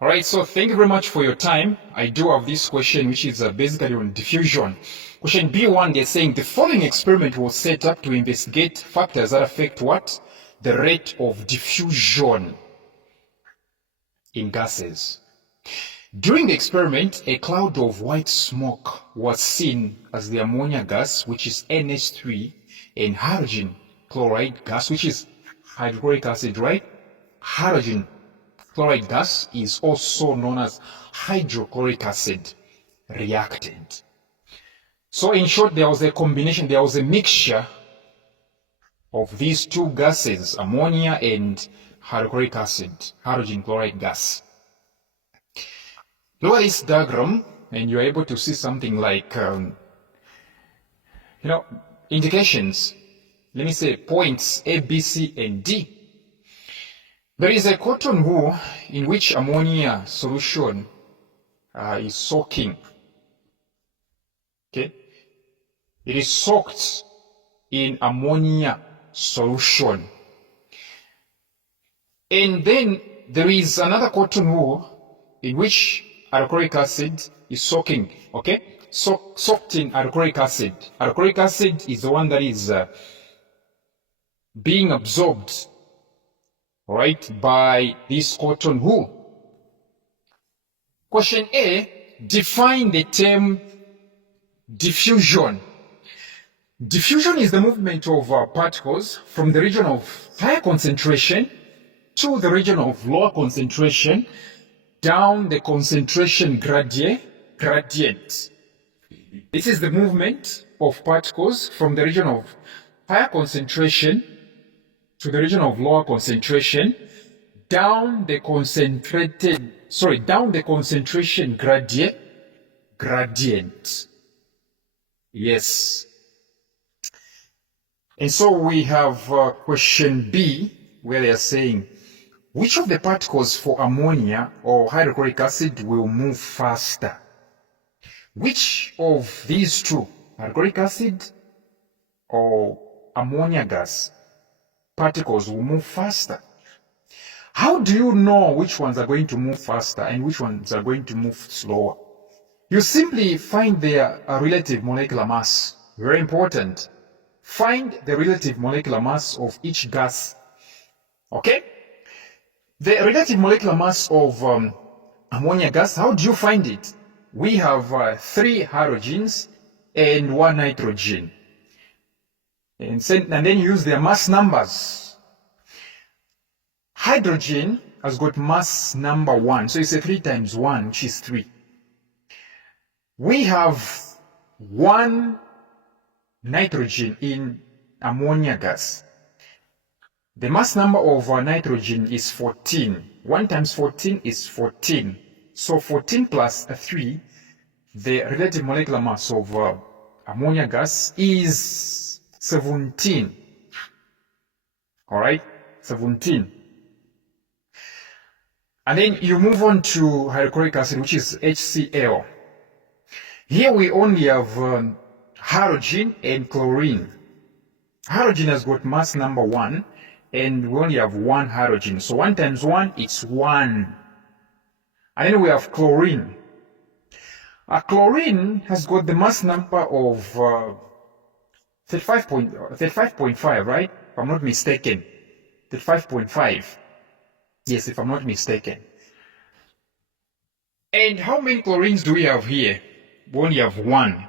All right, so thank you very much for your time. I do have this question, which is basically on diffusion. Question B1, they're saying the following experiment was set up to investigate factors that affect what? The rate of diffusion in gases. During the experiment, a cloud of white smoke was seen as the ammonia gas, which is NH3, and hydrogen chloride gas, which is hydrochloric acid, right? Hydrogen chloride gas is also known as hydrochloric acid reactant. So in short, there was a combination, there was a mixture of these two gases, ammonia and hydrochloric acid, hydrogen chloride gas. Look at this diagram, and you're able to see something like, indications. Let me say points A, B, C, and D. There is a cotton wool in which ammonia solution is soaking. Okay, it is soaked in ammonia solution. And then there is another cotton wool in which hydrochloric acid is soaking, okay? Soaked in hydrochloric acid. Hydrochloric acid is the one that is being absorbed, all right, by this cotton wool. Question A, define the term diffusion. Diffusion is the movement of particles from the region of higher concentration to the region of lower concentration down the concentration gradient. This is the movement of particles from the region of higher concentration to the region of lower concentration down the concentration gradient. Yes. And so we have question B, where they are saying, which of the particles for ammonia or hydrochloric acid will move faster? Which of these two, hydrochloric acid or ammonia gas, particles will move faster? How do you know which ones are going to move faster and which ones are going to move slower? You simply find their relative molecular mass. Very important. Find the relative molecular mass of each gas. Okay? The relative molecular mass of ammonia gas, how do you find it? We have 3 hydrogens and 1 nitrogen. And then use their mass numbers. Hydrogen has got mass number 1, so it's a 3 times 1, which is 3. We have 1 nitrogen in ammonia gas. The mass number of nitrogen is 14. 1 times 14 is 14. So 14 plus 3, the relative molecular mass of ammonia gas is 17. All right, 17. And then you move on to hydrochloric acid, which is HCl. Here we only have hydrogen and chlorine. Hydrogen has got mass number 1, and we only have 1 hydrogen. So 1 times 1, it's 1. And then we have chlorine. Chlorine has got the mass number of 35.5, right? If I'm not mistaken. 35.5. Yes, if I'm not mistaken. And how many chlorines do we have here? We only have 1.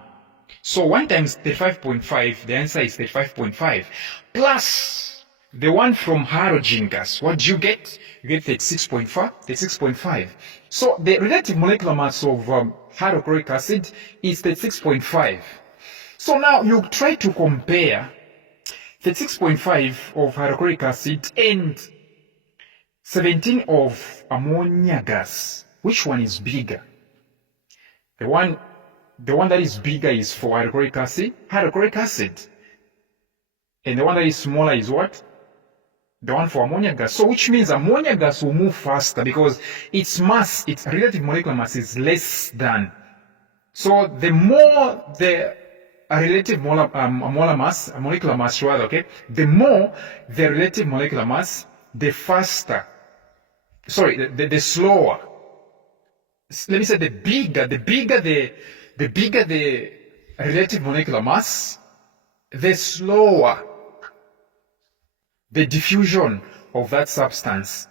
So 1 times 35.5, the answer is 35.5. Plus the one from hydrogen gas. What do you get? You get 36.5. 36.5. So the relative molecular mass of hydrochloric acid is 36.5. So now you try to compare 36.5 of hydrochloric acid and 17 of ammonia gas. Which one is bigger? The one that is bigger is for hydrochloric acid. And the one that is smaller is what? The one for ammonia gas. So which means ammonia gas will move faster because its mass, its relative molecular mass is less than. So the more the relative molecular mass rather, okay, the more the relative molecular mass, the faster, the slower let me say the bigger the relative molecular mass, the slower the diffusion of that substance.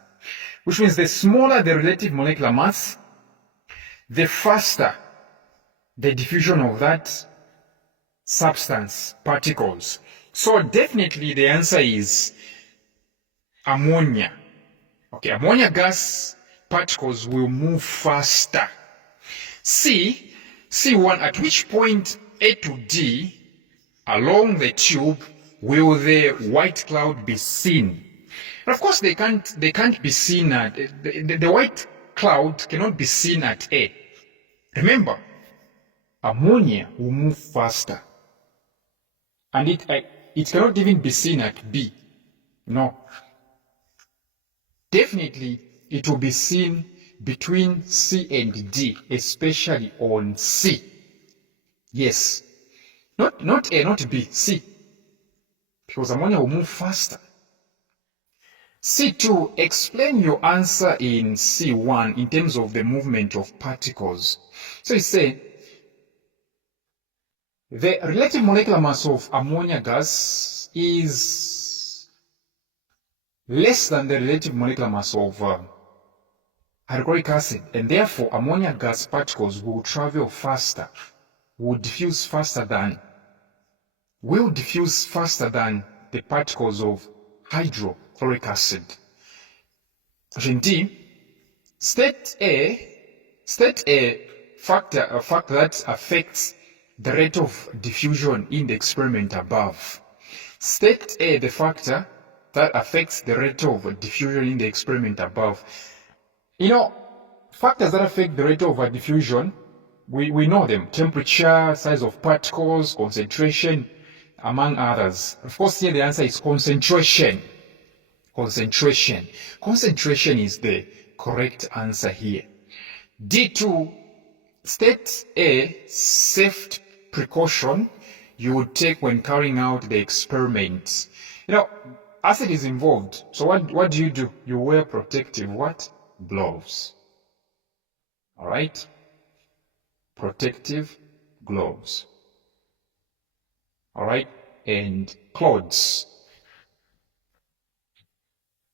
Which means the smaller the relative molecular mass, the faster the diffusion of that substance, particles. So definitely the answer is ammonia. Okay, ammonia gas particles will move faster. C1, at which point A to D along the tube will the white cloud be seen? And of course they can't be seen at the white cloud cannot be seen at A. Remember, ammonia will move faster, and it cannot even be seen at B. No. Definitely it will be seen between C and D, especially on C. Yes. Not A, not B, C. Because ammonia will move faster. C2, explain your answer in C1 in terms of the movement of particles. So you say, the relative molecular mass of ammonia gas is less than the relative molecular mass of hydrochloric acid, and therefore ammonia gas particles will travel faster, will diffuse faster than the particles of hydrochloric acid. Question D, state a factor that affects the rate of diffusion in the experiment above. State A, the factor that affects the rate of diffusion in the experiment above. You know, factors that affect the rate of diffusion, we know them: temperature, size of particles, concentration, among others. Of course, here the answer is concentration. Concentration is the correct answer here. D2, state a safe precaution you would take when carrying out the experiment. You know, acid is involved, so what do? You wear protective what? Gloves. All right? Protective gloves. All right? And clothes.